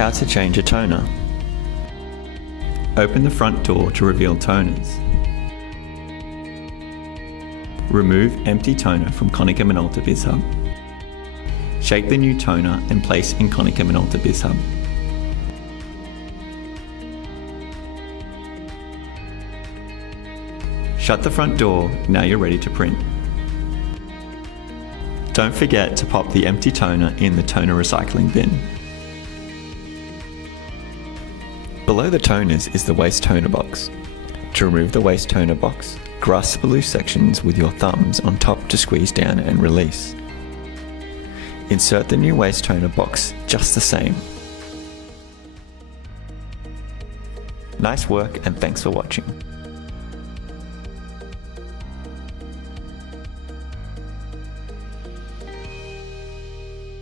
How to change a toner. Open the front door to reveal toners. Remove empty toner from Konica Minolta bizhub. Shake the new toner and place in Konica Minolta bizhub. Shut the front door, now you're ready to print. Don't forget to pop the empty toner in the toner recycling bin. Below the toners is the waste toner box. To remove the waste toner box, grasp the loose sections with your thumbs on top to squeeze down and release. Insert the new waste toner box just the same. Nice work and thanks for watching.